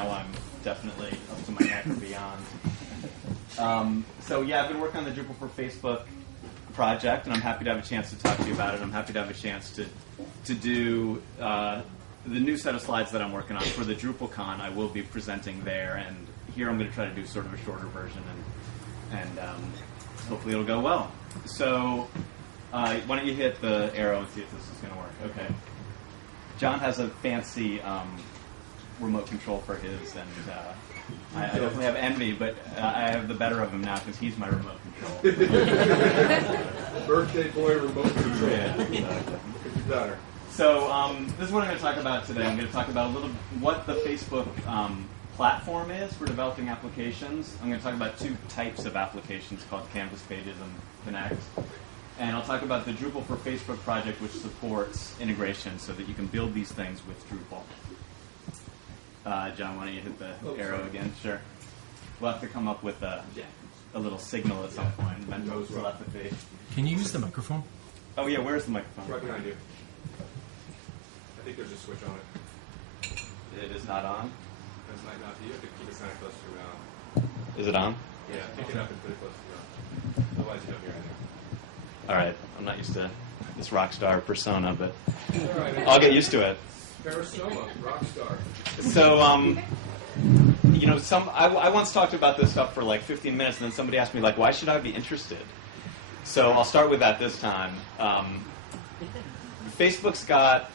now I'm definitely up to my neck or beyond. So yeah, I've been working on the Drupal for Facebook project, and I'm happy to have a chance to talk to you about it. I'm happy to have a chance to do the new set of slides that I'm working on for the DrupalCon. I will be presenting there, and here I'm going to try to do sort of a shorter version, and hopefully it'll go well. So why don't you hit the arrow and see if this is going to work? Okay. John has a fancy remote control for his, and I definitely have envy, but I have the better of him now because he's my remote control. Birthday boy remote control. Yeah, exactly. Better. So this is what I'm going to talk about today. I'm going to talk about a little what the Facebook platform is for developing applications. I'm going to talk about two types of applications called Canvas Pages and Connect. And I'll talk about the Drupal for Facebook project, which supports integration so that you can build these things with Drupal. John, why don't you hit the arrow again? Sure. We'll have to come up with a little signal at some point. Mentos will have to be. Can you use the microphone? Oh, yeah, where's the microphone? Right behind you. I think there's a switch on it. It is not on? That's not you have to keep it kind of close to your mouth. Is it on? Yeah, pick it up and put it close to your mouth. Otherwise you don't hear anything. All right. I'm not used to this rock star persona, but All right, I'll get used to it. Persona, rock star. So, you know, I once talked about this stuff for like 15 minutes, and then somebody asked me, like, why should I be interested? So I'll start with that this time. Facebook's got,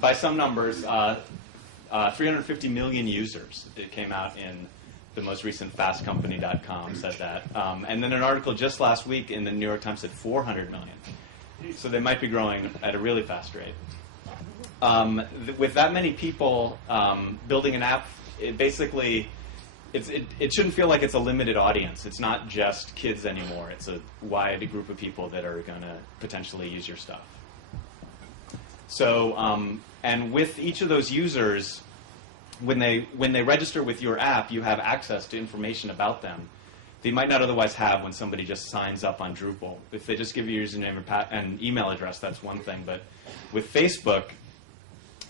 by some numbers, 350 million users. It came out in the most recent fastcompany.com said that. And then an article just last week in the New York Times said 400 million. So they might be growing at a really fast rate. With that many people building an app, it shouldn't feel like it's a limited audience. It's not just kids anymore. It's a wide group of people that are going to potentially use your stuff. So, and with each of those users, when they register with your app, you have access to information about them they might not otherwise have when somebody just signs up on Drupal. If they just give you your username and email address, that's one thing. But with Facebook,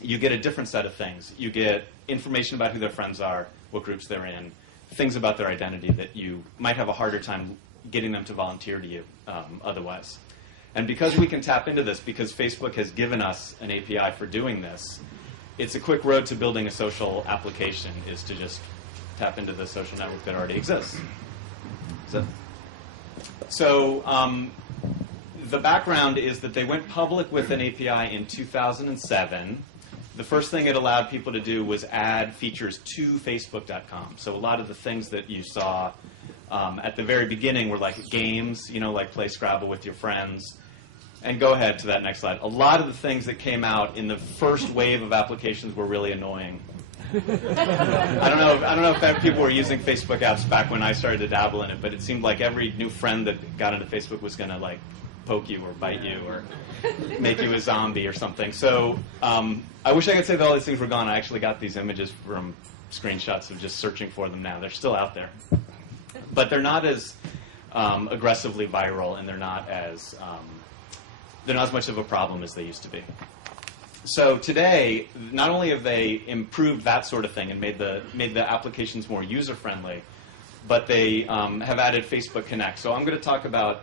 you get a different set of things. You get information about who their friends are, what groups they're in, things about their identity that you might have a harder time getting them to volunteer to you otherwise. And because we can tap into this, because Facebook has given us an API for doing this, it's a quick road to building a social application is to just tap into the social network that already exists. So the background is that they went public with an API in 2007. The first thing it allowed people to do was add features to Facebook.com. So a lot of the things that you saw at the very beginning were like games, you know, like play Scrabble with your friends. And go ahead to that next slide. A lot of the things that came out in the first wave of applications were really annoying. I don't know if people were using Facebook apps back when I started to dabble in it, but it seemed like every new friend that got into Facebook was going to like poke you or bite you or make you a zombie or something. So I wish I could say that all these things were gone. I actually got these images from screenshots of just searching for them now. They're still out there. But they're not as aggressively viral, and they're not as much of a problem as they used to be. So today, not only have they improved that sort of thing and made the applications more user-friendly, but they have added Facebook Connect. So I'm going to talk about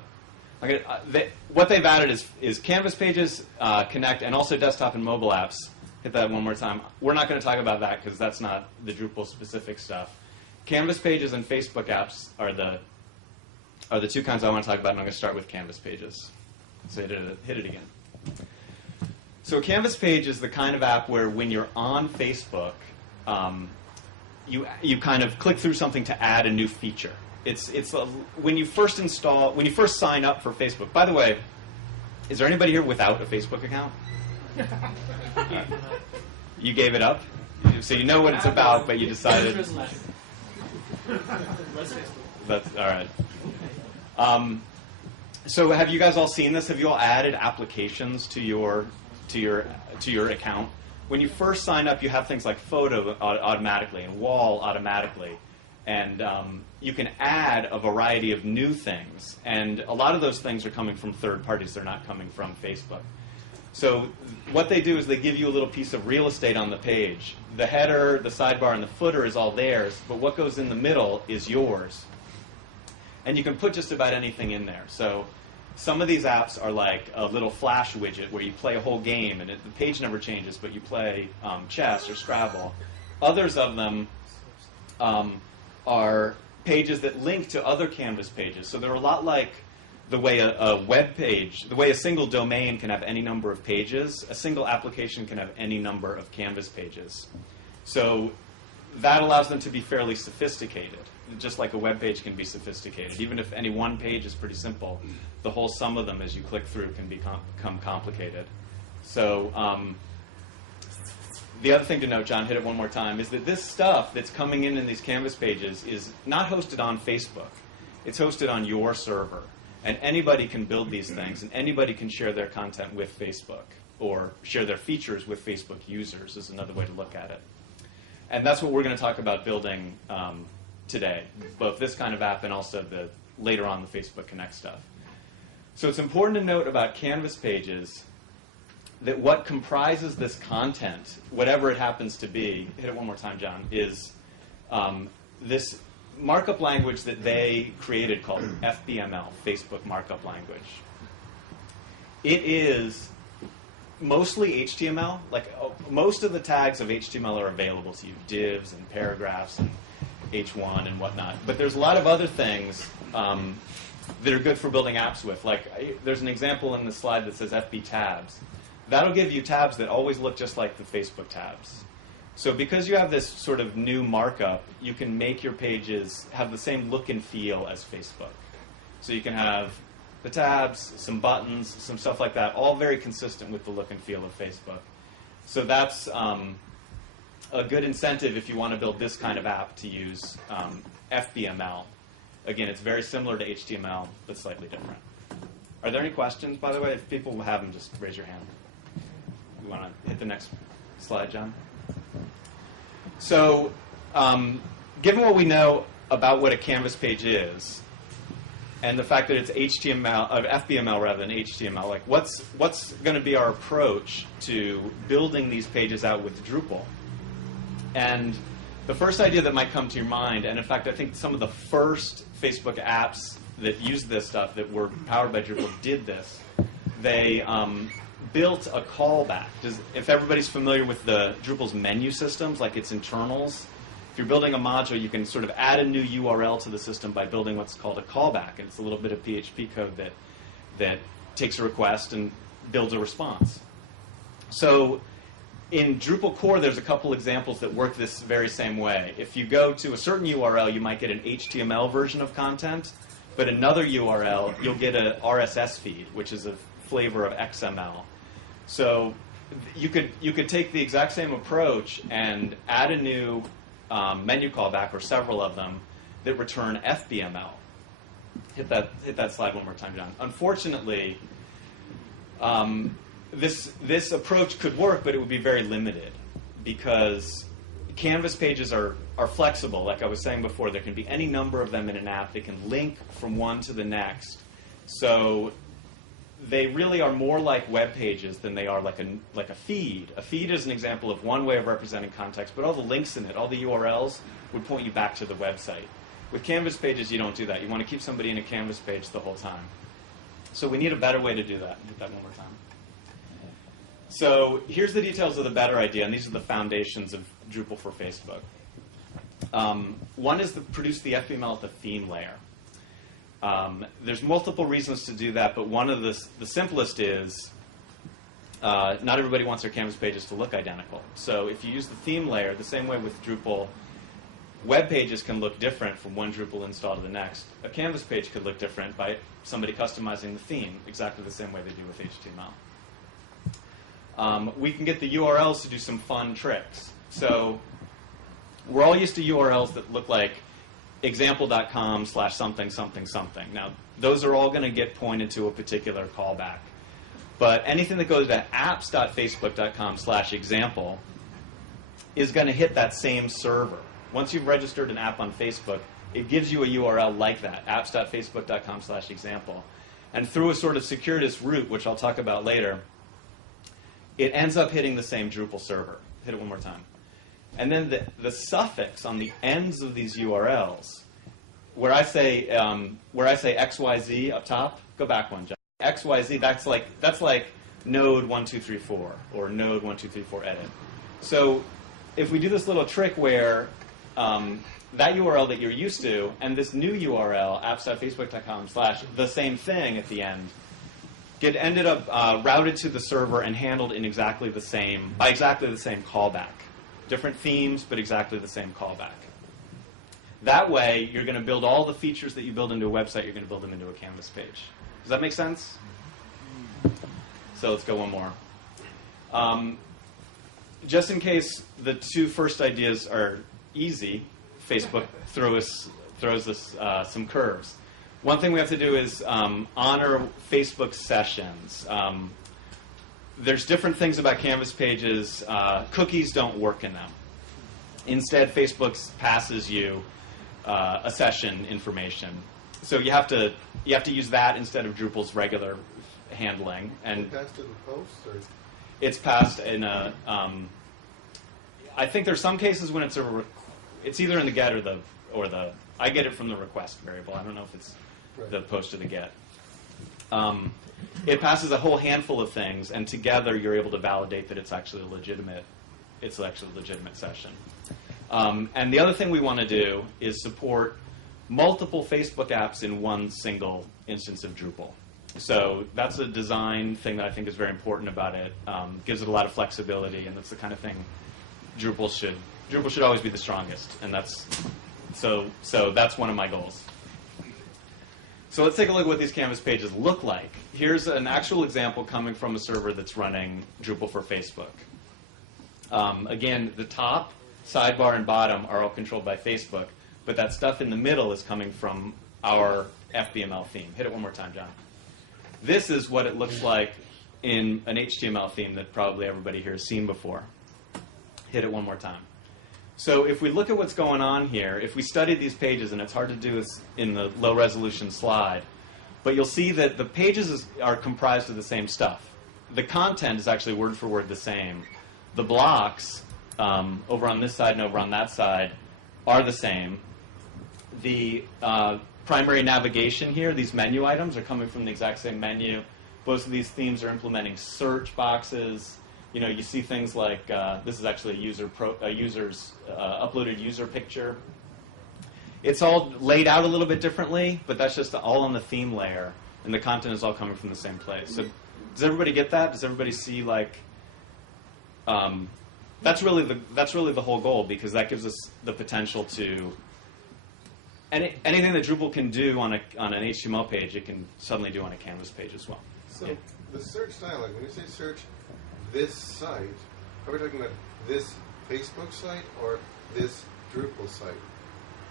what they've added is Canvas Pages, Connect, and also desktop and mobile apps. Hit that one more time. We're not going to talk about that because that's not the Drupal-specific stuff. Canvas Pages and Facebook apps are the two kinds I want to talk about, and I'm going to start with Canvas Pages. So hit it again. So a Canvas page is the kind of app where when you're on Facebook, you kind of click through something to add a new feature. When you first sign up for Facebook. By the way, is there anybody here without a Facebook account? You gave it up, so you know what it's about, but you decided. That's all right. So have you guys all seen this? Have you all added applications to your account? When you first sign up, you have things like photo automatically and wall automatically. And you can add a variety of new things. And a lot of those things are coming from third parties. They're not coming from Facebook. So what they do is they give you a little piece of real estate on the page. The header, the sidebar, and the footer is all theirs, but what goes in the middle is yours. And you can put just about anything in there. So some of these apps are like a little flash widget where you play a whole game, and the page never changes, but you play chess or Scrabble. Others of them are pages that link to other Canvas pages. So they're a lot like the way a web page, the way a single domain can have any number of pages, a single application can have any number of Canvas pages. So that allows them to be fairly sophisticated, just like a web page can be sophisticated. Even if any one page is pretty simple, the whole sum of them as you click through can become complicated. So the other thing to note, John hit it one more time, is that this stuff that's coming in these Canvas pages is not hosted on Facebook. It's hosted on your server. And anybody can build these things, and anybody can share their content with Facebook, or share their features with Facebook users is another way to look at it. And that's what we're going to talk about building today, both this kind of app and also later on the Facebook Connect stuff. So it's important to note about Canvas pages that what comprises this content, whatever it happens to be, hit it one more time, John, is this markup language that they created called FBML, Facebook Markup Language. It is mostly HTML. Like most of the tags of HTML are available to you, divs and paragraphs and H1 and whatnot. But there's a lot of other things that are good for building apps with. Like there's an example in the slide that says FB tabs. That'll give you tabs that always look just like the Facebook tabs. So because you have this sort of new markup, you can make your pages have the same look and feel as Facebook. So you can have the tabs, some buttons, some stuff like that, all very consistent with the look and feel of Facebook. So that's a good incentive if you want to build this kind of app to use FBML. Again, it's very similar to HTML, but slightly different. Are there any questions, by the way? If people have them, just raise your hand. You want to hit the next slide, John? So, given what we know about what a Canvas page is, and the fact that it's FBML rather than HTML, like what's going to be our approach to building these pages out with Drupal? And the first idea that might come to your mind, and in fact I think some of the first Facebook apps that used this stuff that were powered by Drupal did this, they built a callback. If everybody's familiar with the Drupal's menu systems, like its internals, if you're building a module, you can sort of add a new URL to the system by building what's called a callback. And it's a little bit of PHP code that takes a request and builds a response. So in Drupal core, there's a couple examples that work this very same way. If you go to a certain URL, you might get an HTML version of content, but another URL, you'll get an RSS feed, which is a flavor of XML. So you could take the exact same approach and add a new menu callback, or several of them, that return FBML. Hit that slide one more time, John. Unfortunately, this approach could work, but it would be very limited because Canvas pages are flexible. Like I was saying before, there can be any number of them in an app. They can link from one to the next. So they really are more like web pages than they are like a feed. A feed is an example of one way of representing context, but all the links in it, all the URLs, would point you back to the website. With Canvas pages, you don't do that. You want to keep somebody in a Canvas page the whole time. So we need a better way to do that. Hit that one more time. So here's the details of the better idea, and these are the foundations of Drupal for Facebook. One is to produce the FBML at the theme layer. There's multiple reasons to do that, but one of the simplest is not everybody wants their Canvas pages to look identical. So if you use the theme layer, the same way with Drupal, web pages can look different from one Drupal install to the next. A Canvas page could look different by somebody customizing the theme exactly the same way they do with HTML. We can get the URLs to do some fun tricks. So we're all used to URLs that look like example.com/something, something, something. Now, those are all going to get pointed to a particular callback. But anything that goes to apps.facebook.com/example is going to hit that same server. Once you've registered an app on Facebook, it gives you a URL like that, apps.facebook.com/example. And through a sort of circuitous route, which I'll talk about later, it ends up hitting the same Drupal server. Hit it one more time. And then the suffix on the ends of these URLs, where I say XYZ up top, go back one, John. XYZ, that's like node 1234 or node 1234 edit. So if we do this little trick where that URL that you're used to and this new URL, apps.facebook.com/ the same thing at the end, ended up routed to the server and handled in exactly the same callback. Different themes, but exactly the same callback. That way, you're going to build all the features that you build into a website, you're going to build them into a Canvas page. Does that make sense? So let's go one more. Just in case the two first ideas are easy, Facebook throws us some curves. One thing we have to do is honor Facebook sessions. There's different things about Canvas pages. Cookies don't work in them. Instead, Facebook passes you a session information. So you have to use that instead of Drupal's regular handling. And passed in the post, or? It's passed in a. I think there's some cases when it's it's either in the get or the. I get it from the request variable. I don't know if it's the post or the get. It passes a whole handful of things, and together you're able to validate that it's actually a legitimate session. And the other thing we want to do is support multiple Facebook apps in one single instance of Drupal. So that's a design thing that I think is very important about it. Gives it a lot of flexibility, and that's the kind of thing Drupal should always be the strongest, and that's one of my goals. So let's take a look at what these Canvas pages look like. Here's an actual example coming from a server that's running Drupal for Facebook. Again, the top, sidebar, and bottom are all controlled by Facebook, but that stuff in the middle is coming from our FBML theme. Hit it one more time, John. This is what it looks like in an HTML theme that probably everybody here has seen before. Hit it one more time. So if we look at what's going on here, if we study these pages, and it's hard to do this in the low-resolution slide, but you'll see that the pages are comprised of the same stuff. The content is actually word for word the same. The blocks over on this side and over on that side are the same. The primary navigation here, these menu items, are coming from the exact same menu. Both of these themes are implementing search boxes. You know, you see things like this is actually a user's uploaded user picture. It's all laid out a little bit differently, but that's just all on the theme layer, and the content is all coming from the same place. So, does everybody get that? Does everybody see like? That's really the whole goal, because that gives us the potential to. Anything that Drupal can do on an HTML page, it can suddenly do on a Canvas page as well. So the search dialog, when you say search this site, are we talking about this Facebook site or this Drupal site?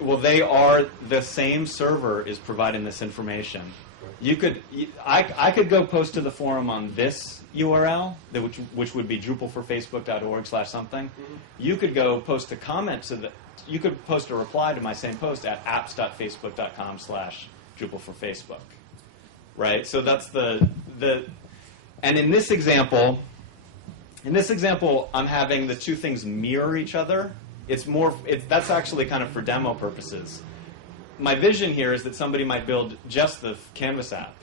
Well, they are the same server is providing this information. Right. I could go post to the forum on this URL, which would be drupalforfacebook.org/something. Mm-hmm. You could go post a comment you could post a reply to my same post at apps.facebook.com/drupalforfacebook. Right? So that's and in this example, I'm having the two things mirror each other. That's actually kind of for demo purposes. My vision here is that somebody might build just the Canvas app,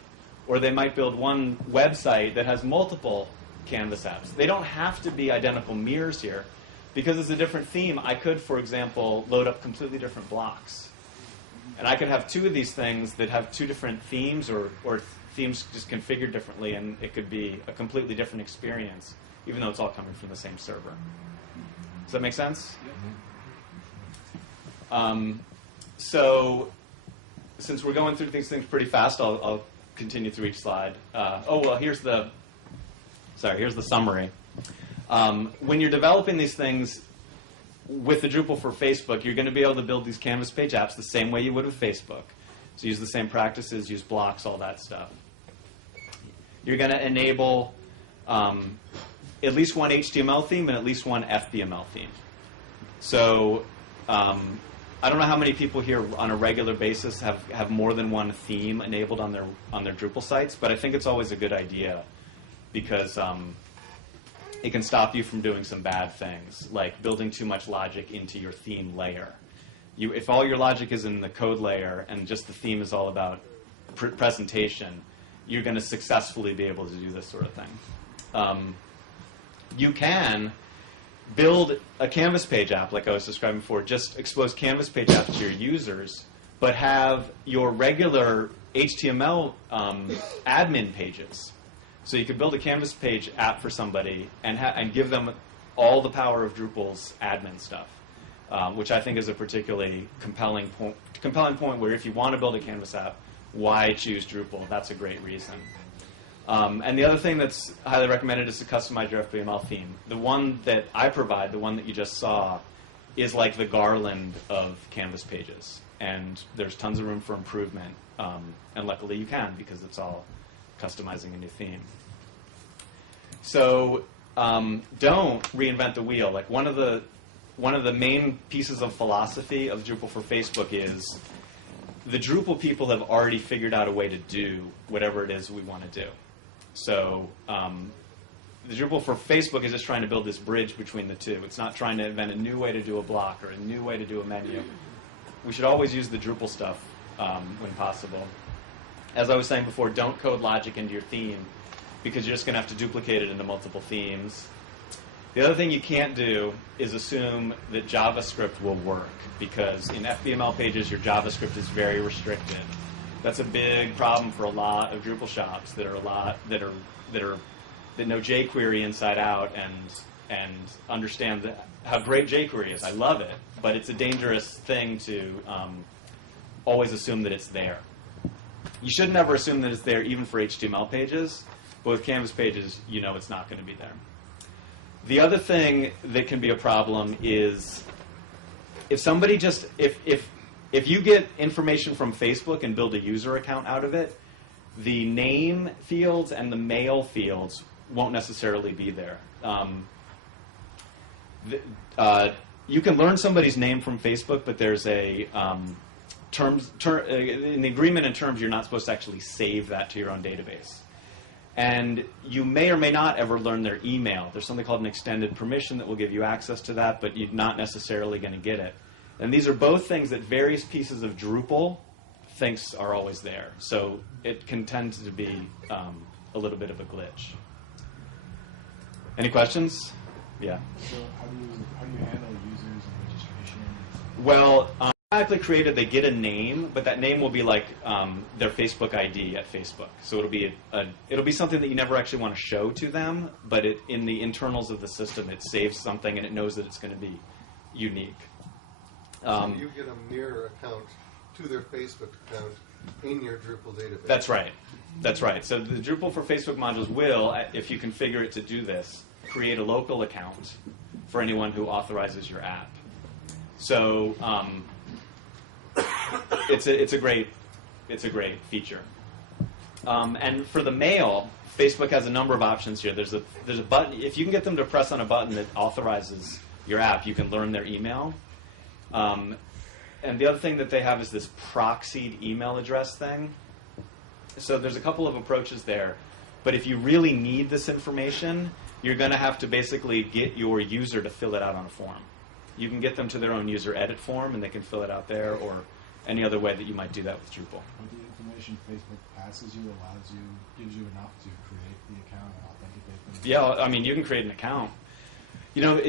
or they might build one website that has multiple Canvas apps. They don't have to be identical mirrors here. Because it's a different theme, I could, for example, load up completely different blocks. And I could have two of these things that have two different themes, or themes just configured differently, and it could be a completely different experience, even though it's all coming from the same server. Does that make sense? So since we're going through these things pretty fast, I'll continue through each slide. Here's the summary. When you're developing these things with the Drupal for Facebook, you're going to be able to build these Canvas page apps the same way you would with Facebook. So use the same practices, use blocks, all that stuff. You're going to enable at least one HTML theme and at least one FBML theme. So I don't know how many people here on a regular basis have more than one theme enabled on their Drupal sites, but I think it's always a good idea because it can stop you from doing some bad things, like building too much logic into your theme layer. If all your logic is in the code layer and just the theme is all about presentation, you're going to successfully be able to do this sort of thing. You can build a Canvas page app, like I was describing before, just expose Canvas page apps to your users, but have your regular HTML admin pages. So you could build a Canvas page app for somebody and give them all the power of Drupal's admin stuff, which I think is a particularly compelling point where if you want to build a Canvas app, why choose Drupal? That's a great reason. And the other thing that's highly recommended is to customize your FBML theme. The one that I provide, the one that you just saw, is like the Garland of Canvas pages. And there's tons of room for improvement. And luckily you can, because it's all customizing a new theme. So don't reinvent the wheel. Like one of the main pieces of philosophy of Drupal for Facebook is the Drupal people have already figured out a way to do whatever it is we want to do. So the Drupal for Facebook is just trying to build this bridge between the two. It's not trying to invent a new way to do a block or a new way to do a menu. We should always use the Drupal stuff when possible. As I was saying before, don't code logic into your theme, because you're just going to have to duplicate it into multiple themes. The other thing you can't do is assume that JavaScript will work, because in FBML pages, your JavaScript is very restricted. That's a big problem for a lot of Drupal shops that know jQuery inside out and understand how great jQuery is. I love it, but it's a dangerous thing to always assume that it's there. You should never assume that it's there, even for HTML pages. But with Canvas pages, you know it's not going to be there. The other thing that can be a problem is if somebody just, if you get information from Facebook and build a user account out of it, the name fields and the mail fields won't necessarily be there. You can learn somebody's name from Facebook, but there's a in the agreement and terms, you're not supposed to actually save that to your own database. And you may or may not ever learn their email. There's something called an extended permission that will give you access to that, but you're not necessarily going to get it. And these are both things that various pieces of Drupal thinks are always there. So it can tend to be a little bit of a glitch. Any questions? Yeah. So how do you handle users and registration? Well, automatically created, they get a name, but that name will be like their Facebook ID at Facebook. So it'll be something that you never actually want to show to them, but in the internals of the system, it saves something and it knows that it's going to be unique. So you get a mirror account to their Facebook account in your Drupal database. That's right. That's right. So the Drupal for Facebook modules will, if you configure it to do this, create a local account for anyone who authorizes your app. So it's a great feature. And for the mail, Facebook has a number of options here. There's a button. If you can get them to press on a button that authorizes your app, you can learn their email. And the other thing that they have is this proxied email address thing. So there's a couple of approaches there. But if you really need this information, you're going to have to basically get your user to fill it out on a form. You can get them to their own user edit form, and they can fill it out there, or any other way that you might do that with Drupal. But the information Facebook passes you gives you enough to create the account and authenticate them? Yeah, I mean, you can create an account. You know,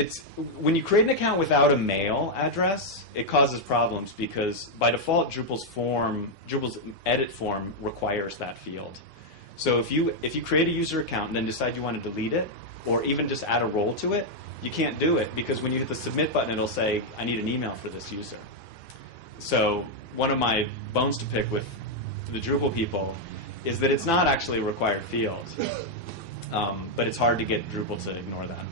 when you create an account without a mail address, it causes problems because by default, Drupal's edit form requires that field. So if you create a user account and then decide you want to delete it, or even just add a role to it, you can't do it because when you hit the submit button, it'll say, I need an email for this user. So one of my bones to pick with the Drupal people is that it's not actually a required field, but it's hard to get Drupal to ignore that.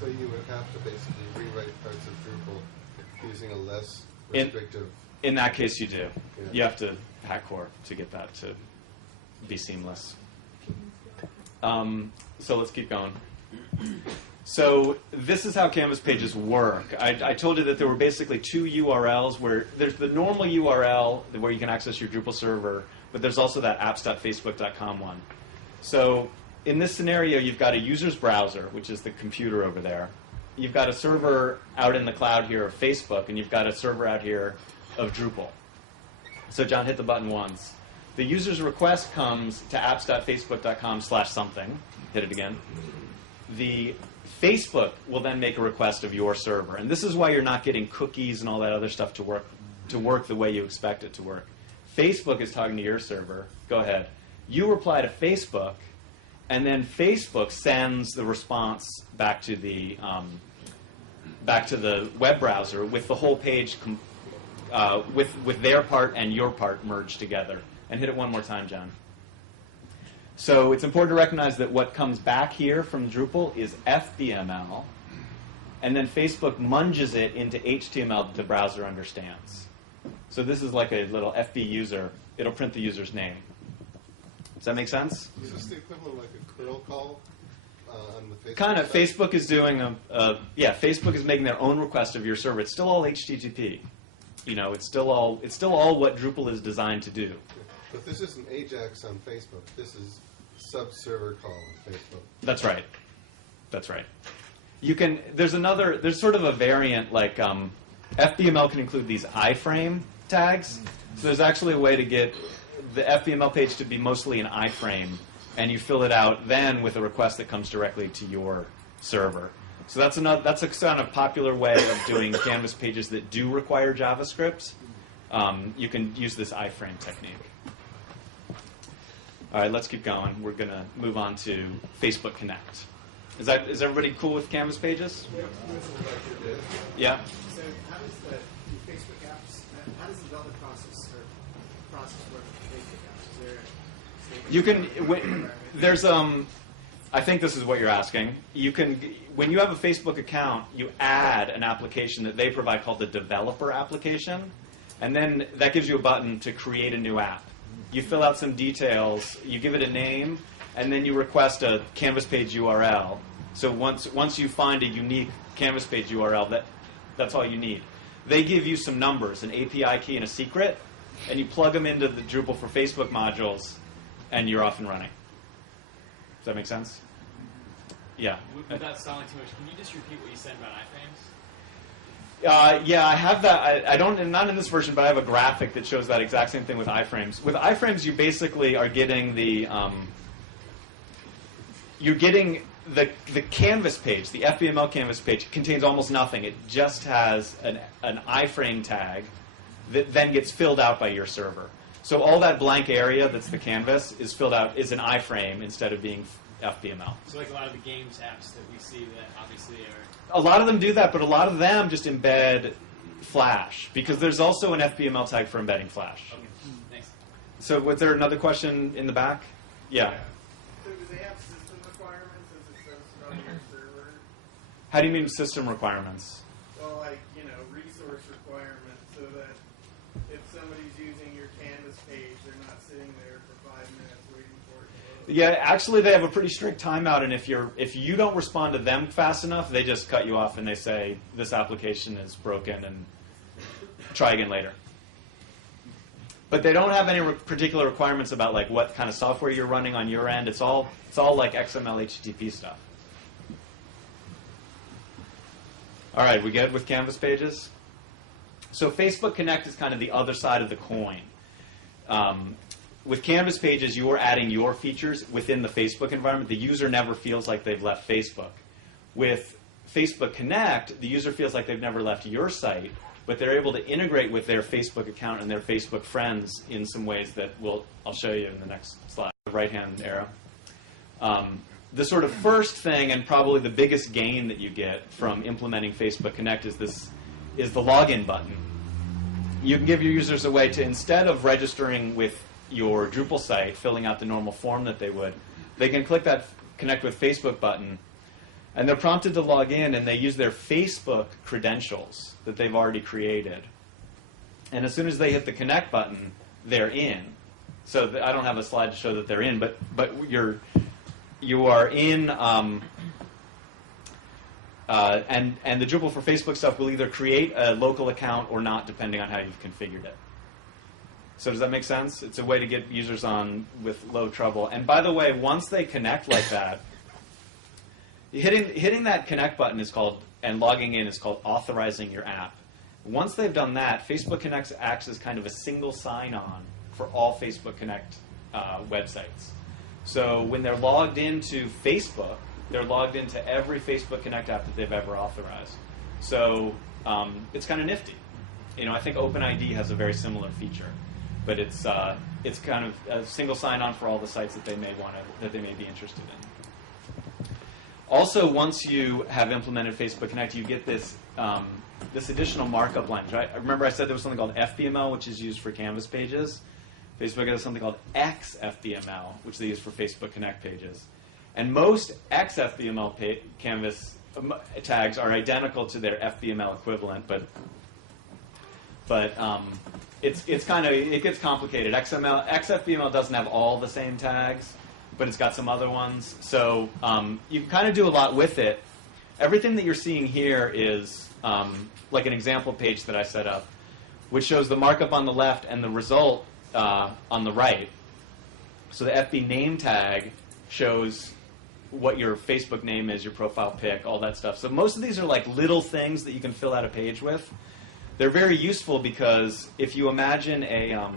So you would have to basically rewrite parts of Drupal using a less restrictive... In that case, you do. Yeah. You have to hack core to get that to be seamless. So let's keep going. So this is how Canvas pages work. I told you that there were basically two URLs where there's the normal URL where you can access your Drupal server, but there's also that apps.facebook.com one. So in this scenario, you've got a user's browser, which is the computer over there. You've got a server out in the cloud here of Facebook, and you've got a server out here of Drupal. So John, hit the button once. The user's request comes to apps.facebook.com/something. Hit it again. The Facebook will then make a request of your server. And this is why you're not getting cookies and all that other stuff to work the way you expect it to work. Facebook is talking to your server. Go ahead. You reply to Facebook, and then Facebook sends the response back to the web browser with the whole page with their part and your part merged together. And hit it one more time, John. So it's important to recognize that what comes back here from Drupal is FBML, and then Facebook munges it into HTML that the browser understands. So this is like a little FB user. It'll print the user's name. Does that make sense? Is this the equivalent of like a curl call on the Facebook? Kind of. site? Facebook is doing Facebook is making their own request of your server. It's still all HTTP. You know, it's still all what Drupal is designed to do. But this isn't Ajax on Facebook. This is sub-server call on Facebook. That's right. That's right. You can. There's sort of a variant like FBML can include these iframe tags. So there's actually a way to get the FBML page to be mostly an iframe, and you fill it out then with a request that comes directly to your server. So that's a kind of popular way of doing Canvas pages that do require JavaScript. You can use this iframe technique. All right, let's keep going. We're going to move on to Facebook Connect. Is everybody cool with Canvas pages? Yeah. So how does the Facebook apps, how does the development process work with Facebook apps? Is there a You can, there's, I think this is what you're asking. You can, when you have a Facebook account, you add an application that they provide called the developer application, and then that gives you a button to create a new app. You fill out some details, you give it a name, and then you request a Canvas page URL. So once you find a unique Canvas page URL, that's all you need. They give you some numbers, an API key and a secret, and you plug them into the Drupal for Facebook modules, and you're off and running. Does that make sense? Yeah. Without stalling too much, can you just repeat what you said about iframes? Yeah, I have that. I don't, not in this version, but I have a graphic that shows that exact same thing with iframes. With iframes, you basically are getting the Canvas page, the FBML Canvas page, contains almost nothing. It just has an iframe tag that then gets filled out by your server. So all that blank area that's the canvas is filled out is an iframe instead of being FBML. So like a lot of the games apps that we see that obviously are... A lot of them do that, but a lot of them just embed Flash, because there's also an FBML tag for embedding Flash. Okay, thanks. So was there another question in the back? Yeah. So do they have system requirements as it's hosted on your server? How do you mean system requirements? Well, like, resource requirements so that if somebody's using your Canvas page, they're not sitting there for 5 minutes waiting for it to load. Yeah, actually they have a pretty strict timeout, and if you don't respond to them fast enough, they just cut you off and they say this application is broken and try again later. But they don't have any particular requirements about like what kind of software you're running on your end. It's all like XML HTTP stuff. All right, we good with Canvas pages? So Facebook Connect is kind of the other side of the coin. With Canvas pages, you are adding your features within the Facebook environment. The user never feels like they've left Facebook. With Facebook Connect, the user feels like they've never left your site, but they're able to integrate with their Facebook account and their Facebook friends in some ways that I'll show you in the next slide, right-hand arrow. The sort of first thing, and probably the biggest gain that you get from implementing Facebook Connect is the login button. You can give your users a way to, instead of registering with your Drupal site, filling out the normal form that they would, they can click that Connect with Facebook button, and they're prompted to log in, and they use their Facebook credentials that they've already created. And as soon as they hit the Connect button, they're in. So I don't have a slide to show that they're in, but you are in, and the Drupal for Facebook stuff will either create a local account or not, depending on how you've configured it. So does that make sense? It's a way to get users on with low trouble. And by the way, once they connect like that, hitting that connect button is called, and logging in is called authorizing your app. Once they've done that, Facebook Connect acts as kind of a single sign-on for all Facebook Connect websites. So when they're logged into Facebook, they're logged into every Facebook Connect app that they've ever authorized. So it's kind of nifty. I think OpenID has a very similar feature, but it's kind of a single sign-on for all the sites that they may be interested in. Also, once you have implemented Facebook Connect, you get this this additional markup language. I remember I said there was something called FBML, which is used for Canvas pages. Facebook has something called XFBML, which they use for Facebook Connect pages. And most XFBML Canvas tags are identical to their FBML equivalent, but it gets complicated. XFBML doesn't have all the same tags, but it's got some other ones. So you can kind of do a lot with it. Everything that you're seeing here is like an example page that I set up, which shows the markup on the left and the result on the right. So the FB name tag shows what your Facebook name is, your profile pic, all that stuff. So most of these are like little things that you can fill out a page with. They're very useful because if you imagine a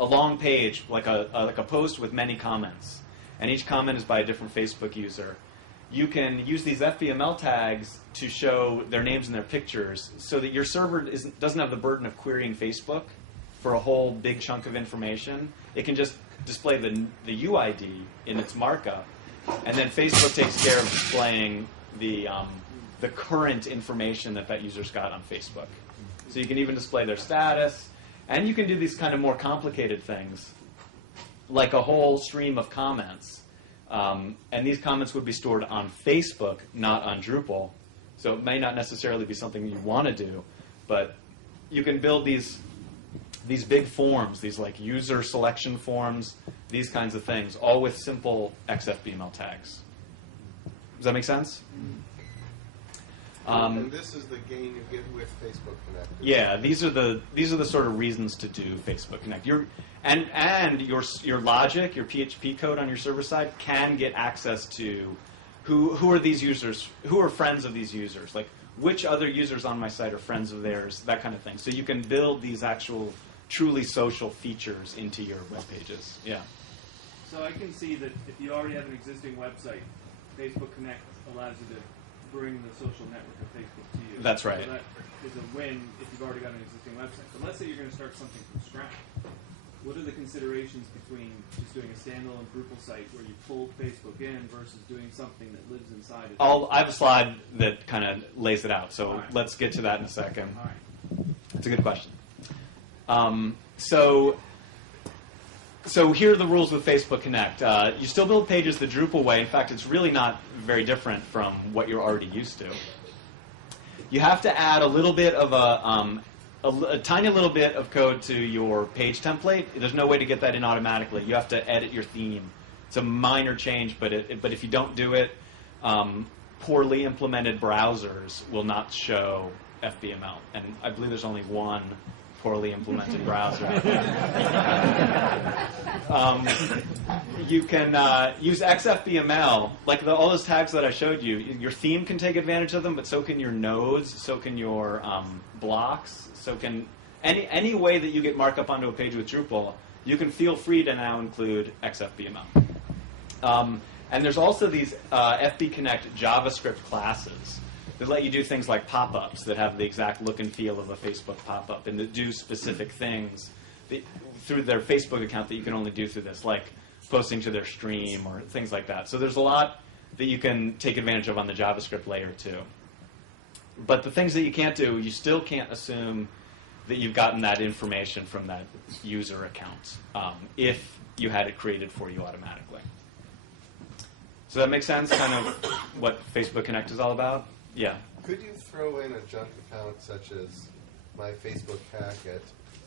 long page, like a post with many comments, and each comment is by a different Facebook user, you can use these FBML tags to show their names and their pictures so that your server doesn't have the burden of querying Facebook for a whole big chunk of information. It can just display the UID in its markup, and then Facebook takes care of displaying the current information that user's got on Facebook. So you can even display their status, and you can do these kind of more complicated things, like a whole stream of comments. And these comments would be stored on Facebook, not on Drupal. So it may not necessarily be something you want to do, but you can build these big forms, these like user selection forms, these kinds of things, all with simple XFBML tags. Does that make sense? And this is the gain you get with Facebook Connect. Yeah, these are the sort of reasons to do Facebook Connect. Your logic, your PHP code on your server side can get access to who are these users, who are friends of these users, like which other users on my site are friends of theirs, that kind of thing. So you can build these actual truly social features into your web pages. Yeah. So I can see that if you already have an existing website, Facebook Connect allows you to bring the social network of Facebook to you. That's right. So that is a win if you've already got an existing website. But let's say you're going to start something from scratch. What are the considerations between just doing a standalone Drupal site where you pull Facebook in versus doing something that lives inside it? I have a slide that kind of lays it out, so All right. Let's get to that in a second. All right. That's a good question. So here are the rules with Facebook Connect. You still build pages the Drupal way. In fact, it's really not very different from what you're already used to. You have to add a little bit of a tiny little bit of code to your page template. There's no way to get that in automatically. You have to edit your theme. It's a minor change, but if you don't do it, poorly implemented browsers will not show FBML. And I believe there's only one poorly implemented browser. You can use XFBML, like all those tags that I showed you. Your theme can take advantage of them, but so can your nodes, so can your blocks, so can any way that you get markup onto a page with Drupal, you can feel free to now include XFBML. And there's also these FB Connect JavaScript classes that let you do things like pop-ups that have the exact look and feel of a Facebook pop-up and that do specific things through their Facebook account that you can only do through this, like posting to their stream or things like that. So there's a lot that you can take advantage of on the JavaScript layer too. But the things that you can't do, you still can't assume that you've gotten that information from that user account if you had it created for you automatically. So that makes sense, kind of what Facebook Connect is all about? Yeah. Could you throw in a junk account such as my Facebook hack at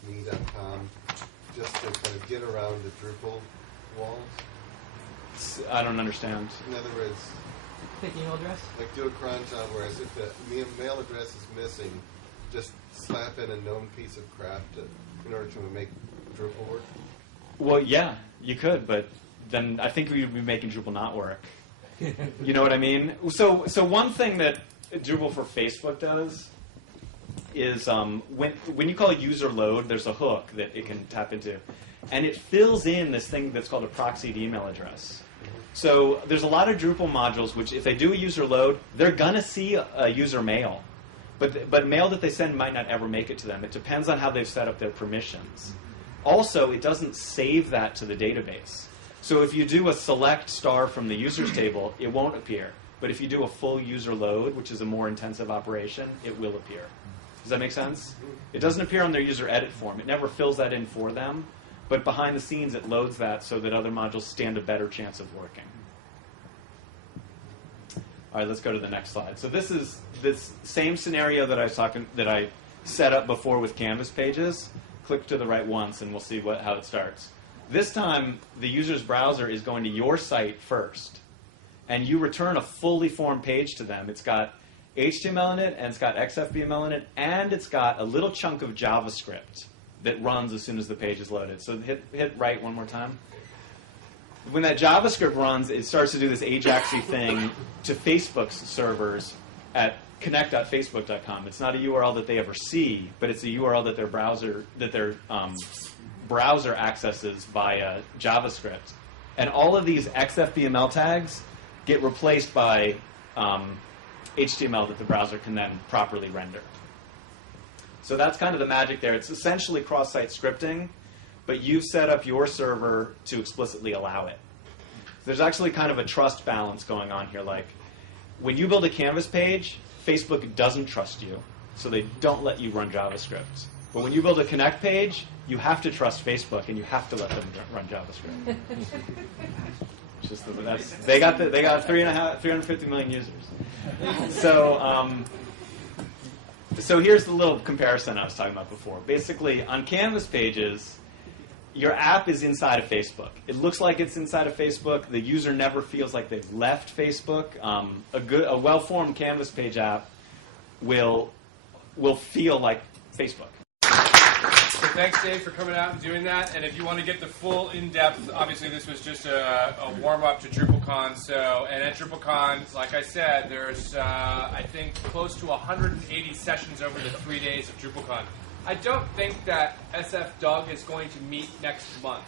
me.com just to kind of get around the Drupal walls? I don't understand. In other words, Fake email address? like do a cron job where as if the mail address is missing, just slap in a known piece of crap in order to make Drupal work? Well, yeah, you could, but then I think we would be making Drupal not work. You know what I mean? So one thing that Drupal for Facebook does is when you call a user load, there's a hook that it can tap into, and it fills in this thing that's called a proxied email address. So there's a lot of Drupal modules which, if they do a user load, they're gonna see a user mail, but mail that they send might not ever make it to them. It depends on how they've set up their permissions. Also, it doesn't save that to the database. So if you do a select star from the users table, it won't appear. But if you do a full user load, which is a more intensive operation, it will appear. Does that make sense? It doesn't appear on their user edit form. It never fills that in for them. But behind the scenes, it loads that so that other modules stand a better chance of working. All right, let's go to the next slide. So this is this same scenario that I set up before with Canvas pages. Click to the right once, and we'll see how it starts. This time, the user's browser is going to your site first, and you return a fully formed page to them. It's got HTML in it, and it's got XFBML in it, and it's got a little chunk of JavaScript that runs as soon as the page is loaded. So hit right one more time. When that JavaScript runs, it starts to do this Ajaxy thing to Facebook's servers at connect.facebook.com. It's not a URL that they ever see, but it's a URL that their browser accesses via JavaScript. And all of these XFBML tags get replaced by HTML that the browser can then properly render. So that's kind of the magic there. It's essentially cross-site scripting, but you've set up your server to explicitly allow it. There's actually kind of a trust balance going on here. Like, when you build a Canvas page, Facebook doesn't trust you, so they don't let you run JavaScript. But when you build a Connect page, you have to trust Facebook, and you have to let them run JavaScript. They got 350 million users. So here's the little comparison I was talking about before. Basically, on Canvas pages, your app is inside of Facebook. It looks like it's inside of Facebook. The user never feels like they've left Facebook. A well-formed Canvas page app will feel like Facebook. So thanks, Dave, for coming out and doing that. And if you want to get the full in-depth, obviously this was just a warm-up to DrupalCon. And at DrupalCon, like I said, there's, I think, close to 180 sessions over the 3 days of DrupalCon. I don't think that SFDUG is going to meet next month.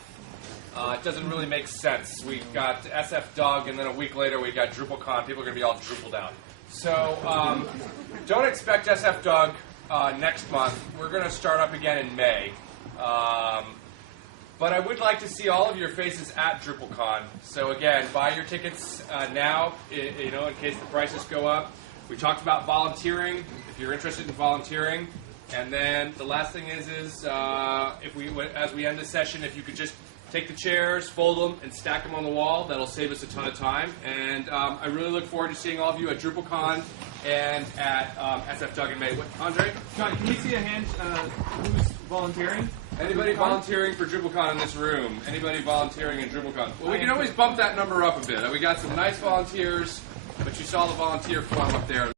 It doesn't really make sense. We've got SFDUG, and then a week later we got DrupalCon. People are going to be all Drupaled out. So don't expect SFDUG next month. We're going to start up again in May. But I would like to see all of your faces at DrupalCon. So again, buy your tickets now, in case the prices go up. We talked about volunteering, if you're interested in volunteering. And then the last thing is as we end the session, if you could just take the chairs, fold them, and stack them on the wall, that'll save us a ton of time. And I really look forward to seeing all of you at DrupalCon and at SFDUG in May. Andre? John, can we see a hand who's volunteering? Anybody volunteering for DrupalCon in this room? Anybody volunteering in DrupalCon? Well, we can always bump that number up a bit. We got some nice volunteers, but you saw the volunteer form up there.